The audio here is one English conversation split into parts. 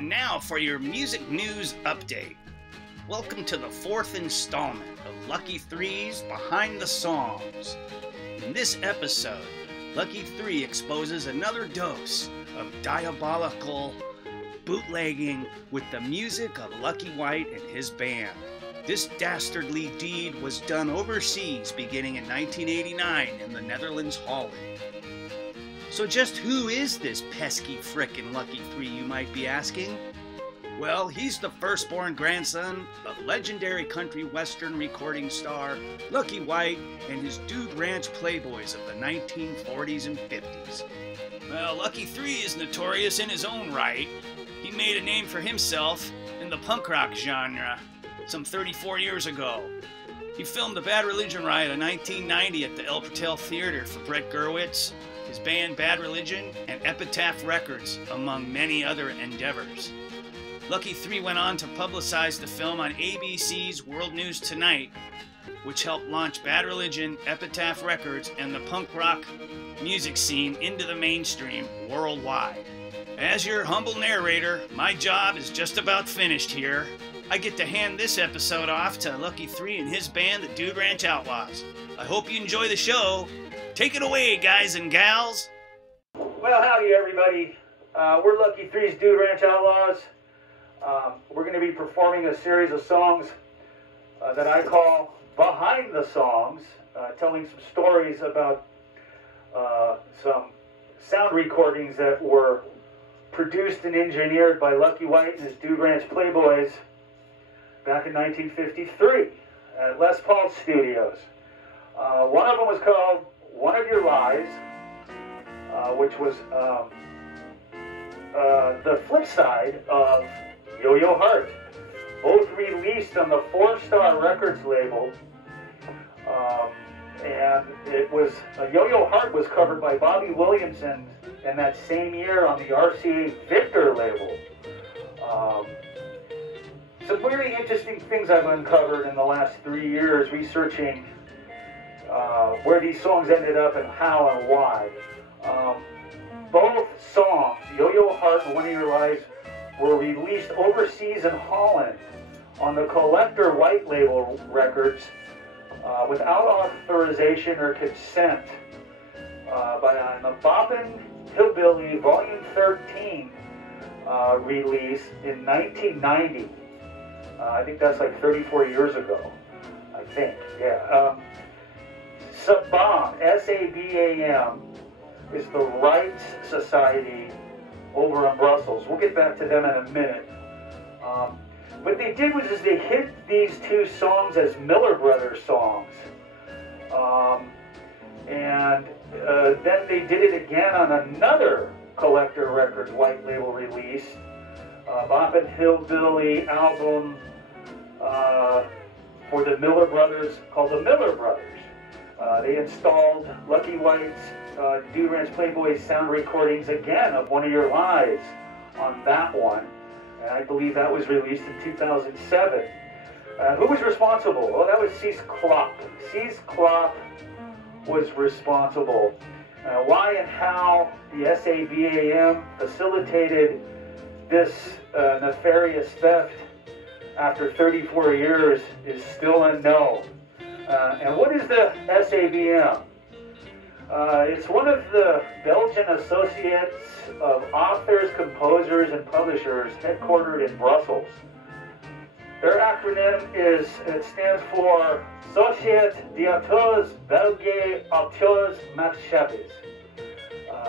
And now for your music news update. Welcome to the 4th installment of Lucky 3's Behind the Songs. In this episode, Lucky 3 exposes another dose of diabolical bootlegging with the music of Lucky White and his band. This dastardly deed was done overseas beginning in 1989 in the Netherlands, Holland. So just who is this pesky frickin' Lucky 3, you might be asking? Well, he's the firstborn grandson of legendary country western recording star Lucky White and his Dude Ranch Playboys of the 1940s and 50s. Well, Lucky 3 is notorious in his own right. He made a name for himself in the punk rock genre some 34 years ago. He filmed the Bad Religion riot in 1990 at the El Patel Theater for Brett Gurewitz, his band Bad Religion, and Epitaph Records, among many other endeavors. Lucky 3 went on to publicize the film on ABC's World News Tonight, which helped launch Bad Religion, Epitaph Records, and the punk rock music scene into the mainstream worldwide. As your humble narrator, my job is just about finished here. I get to hand this episode off to Lucky 3 and his band, the Dude Ranch Outlaws. I hope you enjoy the show. Take it away, guys and gals. Well, howdy, everybody. We're Lucky 3's Dude Ranch Outlaws. We're going to be performing a series of songs that I call Behind the Songs, telling some stories about some sound recordings that were produced and engineered by Lucky White and his Dude Ranch Playboys back in 1953 at Les Paul Studios. One of them was called One of Your Lies, which was the flip side of Yo-Yo Harp, both released on the Four Star Records label, and it was Yo-Yo Harp was covered by Bobby Williamson in that same year on the RCA Victor label. Some very interesting things I've uncovered in the last 3 years researching where these songs ended up and how and why. Both songs, Yo-Yo Harp and One of Your Lies, were released overseas in Holland on the Collector White Label records without authorization or consent by the Boppin Hillbilly Volume 13 release in 1990. I think that's like 34 years ago, I think, yeah. SABAM, S-A-B-A-M, is the Rights Society over in Brussels. We'll get back to them in a minute. What they did was they hid these two songs as Miller Brothers songs. And then they did it again on another Collector Records white label release, Boppin Hillbilly album for the Miller Brothers called the Miller Brothers. They installed Lucky White's Dude Ranch Playboys sound recordings again of One of Your Lies on that one, and I believe that was released in 2007. Who was responsible? Well, that was Cease Klopp. Cease Klopp was responsible. Why and how the SABAM facilitated this nefarious theft after 34 years is still unknown. And what is the SABM? It's one of the Belgian associates of authors, composers, and publishers headquartered in Brussels. Their acronym it stands for Société d'Auteurs Belges Auteurs Maatschappij.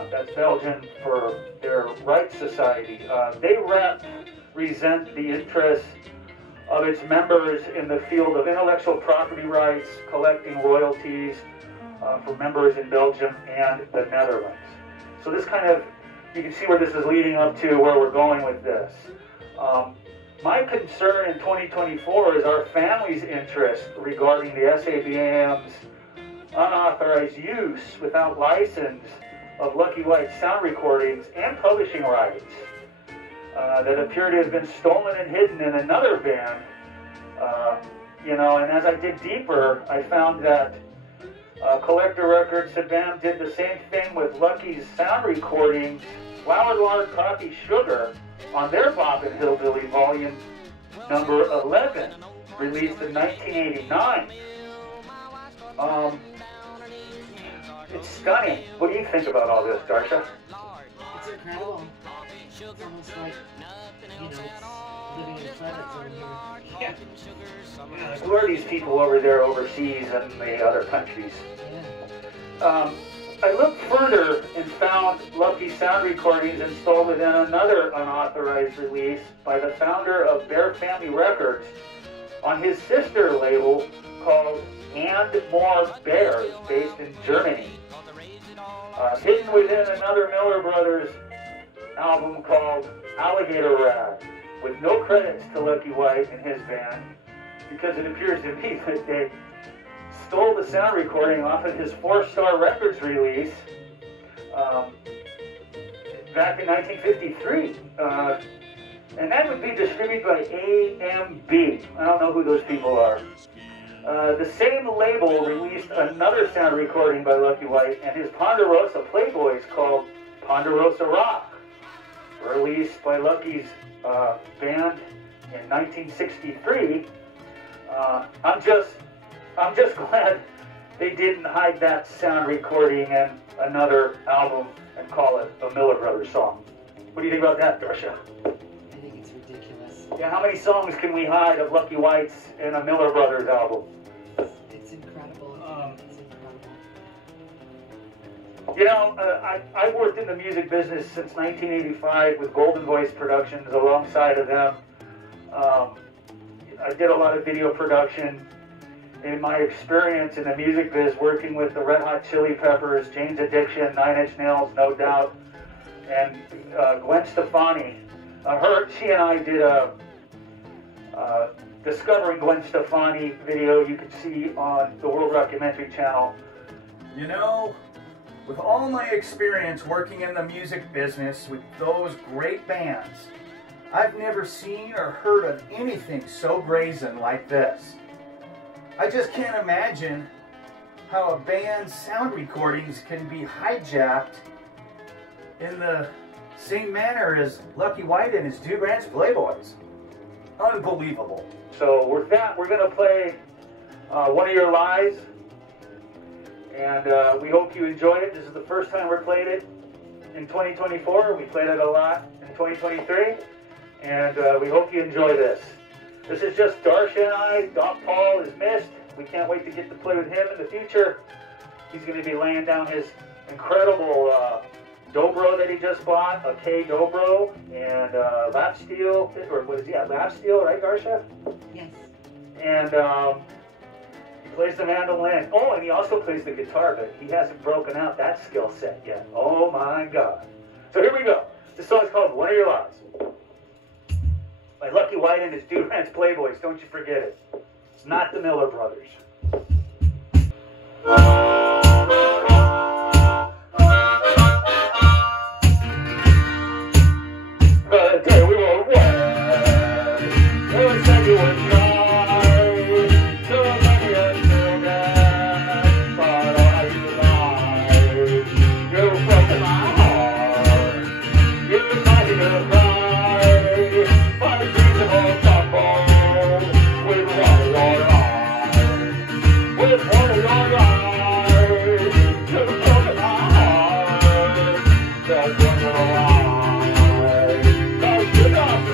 That's Belgian for their rights society. They represent the interests of its members in the field of intellectual property rights, collecting royalties for members in Belgium and the Netherlands. So this kind of, you can see where this is leading up to where we're going with this. My concern in 2024 is our family's interest regarding the SABAM's unauthorized use without license of Lucky White's sound recordings and publishing rights that appear to have been stolen and hidden in another band. And as I dig deeper, I found that Collector Records, SABAM, did the same thing with Lucky's sound recordings Flour, Lard, Coffee, Sugar on their Boppin Hillbilly Volume number 11, released in 1989. It's stunning. What do you think about all this, Darcia? It's incredible. It's almost like, you know, it's living in Twilight Zone here. Yeah. Who are these people over there overseas in the other countries? Yeah. I looked further and found LucKy sound recordings installed within another unauthorized release by the founder of Bear Family Records on his sister label called And More Bears, based in Germany. Hidden within another Miller Brothers album called Alligator Rag, with no credits to LucKy White and his band, because it appears to me that they stole the sound recording off of his 4-Star Records release back in 1953. And that would be distributed by A.M.B. I don't know who those people are. The same label released another sound recording by LucKy White and his Ponderosa Playboys called Ponderosa Rock, released by LucKy's band in 1963. I'm just glad they didn't hide that sound recording in another album and call it a Miller Brothers song. What do you think about that, Darcia? I think it's ridiculous. Yeah, how many songs can we hide of LucKy White's in a Miller Brothers album? It's incredible. It's incredible. You know, I've worked in the music business since 1985 with Golden Voice Productions alongside of them. I did a lot of video production. In my experience in the music biz, working with the Red Hot Chili Peppers, Jane's Addiction, 9 Inch Nails, No Doubt, and Gwen Stefani. She and I did a Discovering Gwen Stefani video you can see on the World Documentary Channel. You know, with all my experience working in the music business with those great bands, I've never seen or heard of anything so brazen like this. I just can't imagine how a band's sound recordings can be hijacked in the same manner as LucKy White and his Two Branch Playboys. Unbelievable. So with that, we're going to play One of Your Lies, and we hope you enjoyed it. This is the first time we played it in 2024. We played it a lot in 2023, and we hope you enjoy this. This is just Darcia and I. Doc Paul is missed. We can't wait to get to play with him in the future. He's going to be laying down his incredible dobro that he just bought, a K dobro, and lap steel, or what is he? Lap steel, right, Darcia? Yes. And he plays the mandolin. Oh, and he also plays the guitar, but he hasn't broken out that skill set yet. Oh my God. So here we go. This song's called One of Your Lies, by LucKy White and his Two Branch Playboys. Don't you forget it. It's not the Miller Brothers. But there we were west. We said you were nice. So many until death. But all you lied. You broke my heart. You tried to cry. But it's reasonable trouble. With one of your eyes. With one of your eyes. You broke my heart. That's one of your eyes. Cause you got to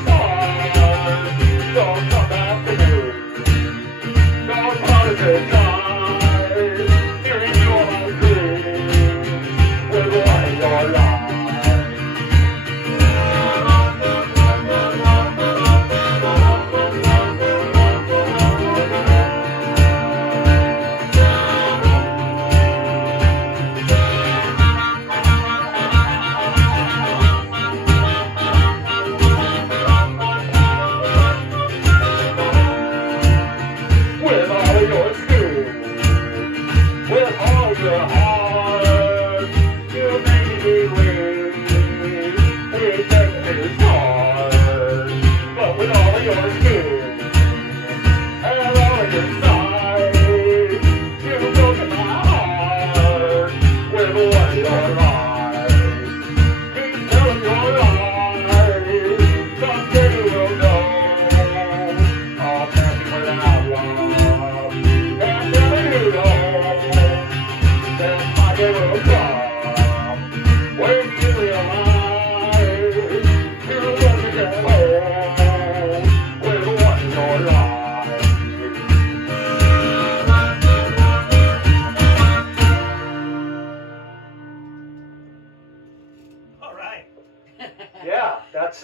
That's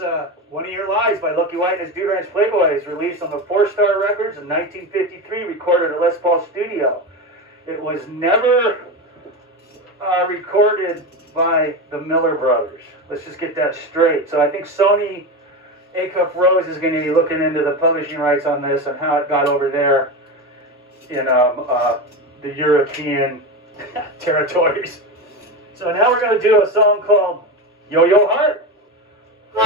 One of Your Lies by LucKy White and his Dude Ranch Playboys, released on the 4-Star Records in 1953, recorded at Les Paul Studio. It was never recorded by the Miller Brothers. Let's just get that straight. So I think Sony Acuff-Rose is going to be looking into the publishing rights on this and how it got over there in the European territories. So now we're going to do a song called Yo-Yo Harp. I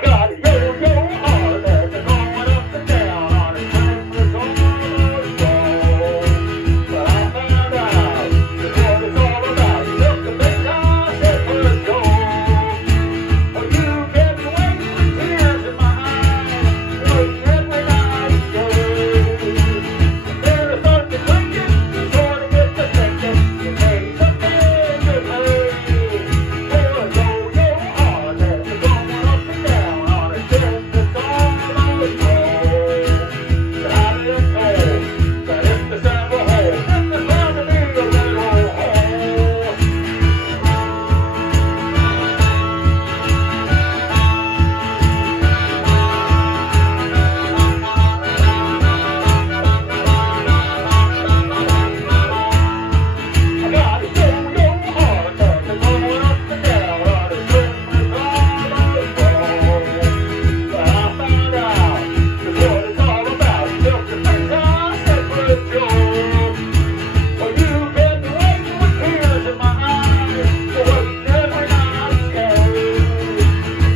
got a yo-yo heart that's going up and down on a Christmas almost roll. But I found out that's what it's all about. Look, the big house at first go. Oh, you kept me waiting with tears in my eyes, waiting every night day. And then I started clinking, sort of get the thinking, you made something to play. For a yo-yo heart that's going up and down on a Christmas almost roll. But I didn't know that if the sun were whole, then there's bound to be a little hole. I got a yo-yo heart that's going up and down on a Christmas almost roll. But I found out that's what it's all about. Look, the big house at first go. Oh, you kept me waiting with tears in my eyes, waiting every night day.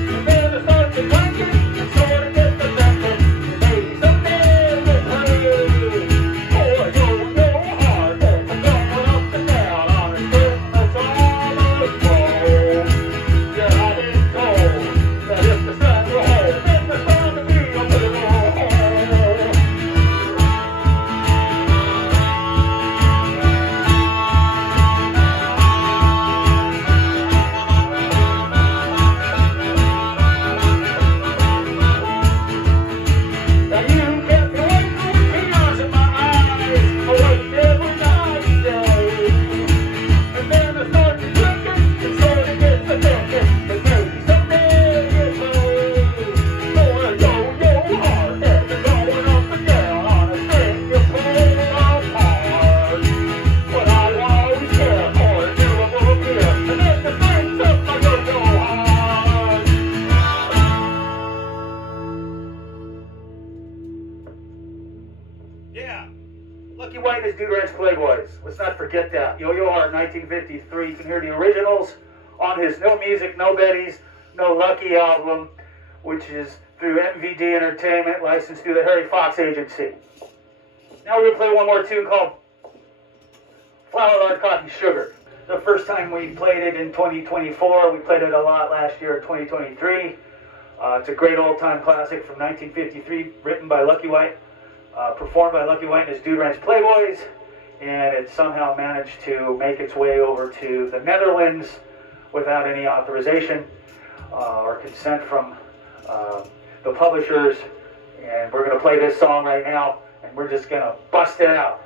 And then I started drinking and sort of get the thinking, maybe someday we'll play. Oh, a yo-yo heart that's going up and down on a Christmas almost roll. Yeah, I've been told that if the sun were whole, then there's bound to be a little hole. Now you kept me waiting with tears in my eyes, waiting every night and day. And then I started drinking and sort of get the thinking that maybe someday you'll play. For a yo-yo heart that's going up and down on a string you pull apart. But I will always care for a durable gear, and then the strings of my yo-yo heart. Yeah, LucKy White and his Dude Ranch Playboys. Let's not forget that. Yo-Yo Heart, 1953. You can hear the originals on his No Music, No Betties, No LucKy album, which is through MVD Entertainment, licensed through the Harry Fox Agency. Now we're going to play one more tune called Flour, Lard, Coffee, Sugar. The first time we played it in 2024. We played it a lot last year in 2023. It's a great old-time classic from 1953, written by LucKy White, performed by LucKy White and his Dude Ranch Playboys, and it somehow managed to make its way over to the Netherlands without any authorization or consent from the publishers. And we're going to play this song right now, and we're just going to bust it out.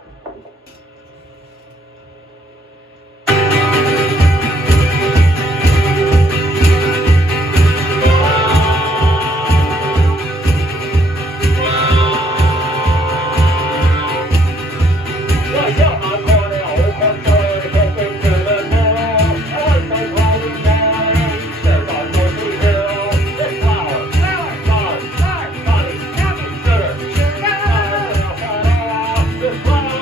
Flour,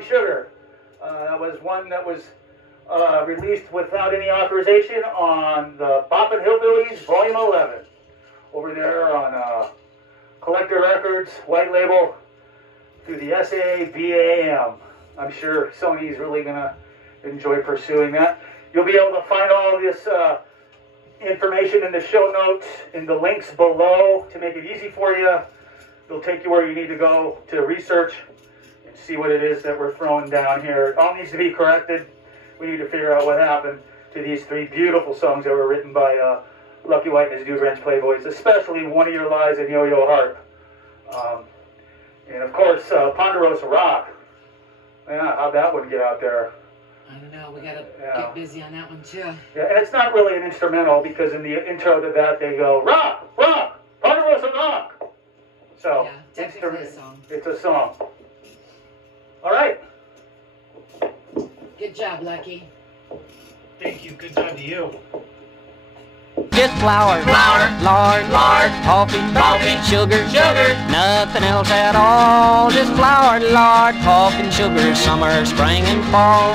Coffee, Sugar. That was one that was released without any authorization on the Boppin Hillbillies Volume 11. Over there on Collector Records, white label, through the SABAM. I'm sure Sony's really going to enjoy pursuing that. You'll be able to find all of this information in the show notes, in the links below to make it easy for you. It'll take you where you need to go to research and see what it is that we're throwing down here. It all needs to be corrected. We need to figure out what happened to these 3 beautiful songs that were written by LucKy White and his Dude Ranch Playboys, especially One of Your Lies and Yo-Yo Harp. And of course, Ponderosa Rock. Yeah, how'd that one get out there? I don't know, we gotta get busy on that one too. Yeah, and it's not really an instrumental because in the intro to that they go, rock, rock, Ponderosa Rock. So, yeah, technically a song. It's a song. All right. Good job, LucKy. Thank you. Good job to you. Just flour, lard, coffee, sugar, nothing else at all. Just flour, lard, coffee, and sugar, summer, spring, and fall.